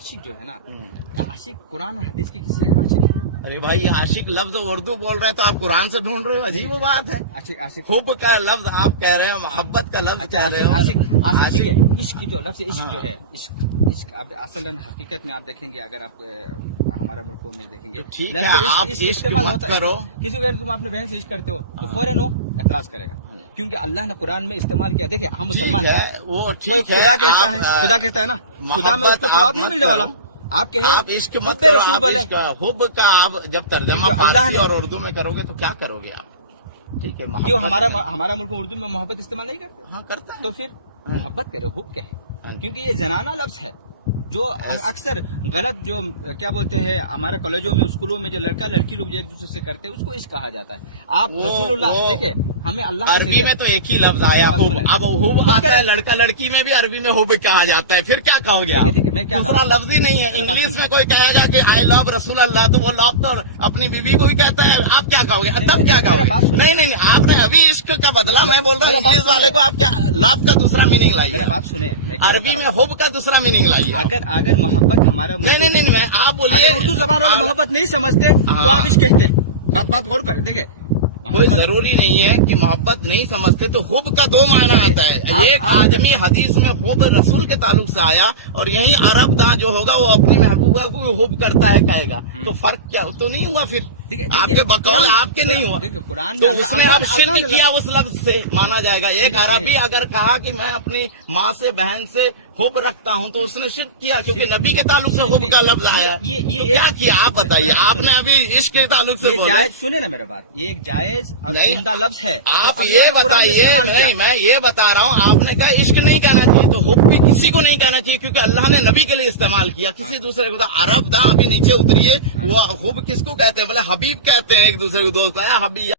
आशिक जो है ना, आशिक कुरान हदीस की किसी आशिक है। अरे भाई आशिक लफ्ज उर्दू बोल रहे हैं तो आप कुरान से ढूंढ रहे हो, अजीब बात है। अच्छा आशिक हुब का लफ्ज आप कह रहे हो, मोहब्बत का लफ्ज कह रहे हो। आशिक इश्क की जो लफ्ज इश्क हाँ। जो है, इश्क आप असल हकीकत में आप देखेंगे, अगर आप हमारा प्रपोज देखेंगे तो ठीक है, आप इश्क मत करो। किसी में तुम अपने बहन से इश्क करते हो सारे लोग एतराज करेंगे, क्योंकि अल्लाह ने कुरान में इस्तेमाल किया। देखिए हम ठीक है, वो ठीक है, आप खुदा कहता है ना, मोहब्बत आप मत करो, आपके आप इश्क मत करो, आप इश्क हुब का आप जब तर्जमा फारसी और उर्दू में करोगे तो क्या करोगे आप? ठीक है, क्यों मोहब्बत हमारा मुल्क उर्दू में मोहब्बत इस्तेमाल नहीं करता, हाँ करता है। तो फिर मोहब्बत क्या है, हुब क्या है? क्योंकि ये जनाना लफ्ज है जो अक्सर गलत, जो क्या बोलते हैं हमारे कॉलेजों में स्कूलों में, जो लड़का लड़की लोग एक दूसरे से करते हैं उसको इश्क कहा जाता है। आप हमें अल्लाह अरबी में तो एक ही लफ्ज आया हुब, अब हुब आता है लड़का लड़की में भी अरबी में हुब कहा जाता है, फिर क्या कहोगे आप? दूसरा लफ्ज ही नहीं है। इंग्लिश में कोई कहेगा कि आई लव रसूल अल्लाह, तो वो लव तो अपनी बीवी को ही कहता है, आप क्या कहोगे? तब क्या कहोगे? नहीं नहीं, आपने अभी इश्क का बदला, मैं बोल रहा हूँ इंग्लिश वाले को आप क्या लव का दूसरा मीनिंग लाइए, अरबी में हुब का दूसरा मीनिंग लाइए। अगर मोहब्बत हमारा नहीं, मैं आप बोलिए मोहब्बत नहीं समझते तो हम इश्क कहते हैं। बात और कर देखिए, कोई जरूरी नहीं है कि मोहब्बत नहीं समझते, तो हुब का दो माना आता है। एक आदमी हदीस में हुब रसूल के ताल्लुक से आया, और यही अरब दा जो होगा वो अपनी महबूबा को हुब करता है कहेगा, तो फर्क क्या तो नहीं हुआ? फिर आपके बकौल आपके नहीं हुआ, तो उसने अब शिर्क किया, उस लफ्ज से माना जाएगा। एक अरबी अगर कहा कि मैं अपनी माँ से बहन से हुब रखता हूँ, तो उसने शिर्क किया, क्योंकि नबी के ताल्लुक से हुब का लफ्ज आया। तो क्या किया आप बताइए? आपने अभी इश्क के ताल्लुक से बोला। सुनिए ना मेरा बात, एक जायज नहीं का लफ्ज है। आप ये बताइए, नहीं मैं ये बता रहा हूँ, आपने कहा इश्क नहीं कहना चाहिए, तो हुब भी किसी को नहीं कहना चाहिए, क्योंकि अल्लाह ने नबी के लिए इस्तेमाल किया, किसी दूसरे को। तो अरब दा अभी नीचे उतरिए, वो हुब किसको कहते हैं? बोले हबीब कहते हैं एक दूसरे को, दोस्त आया हबीब।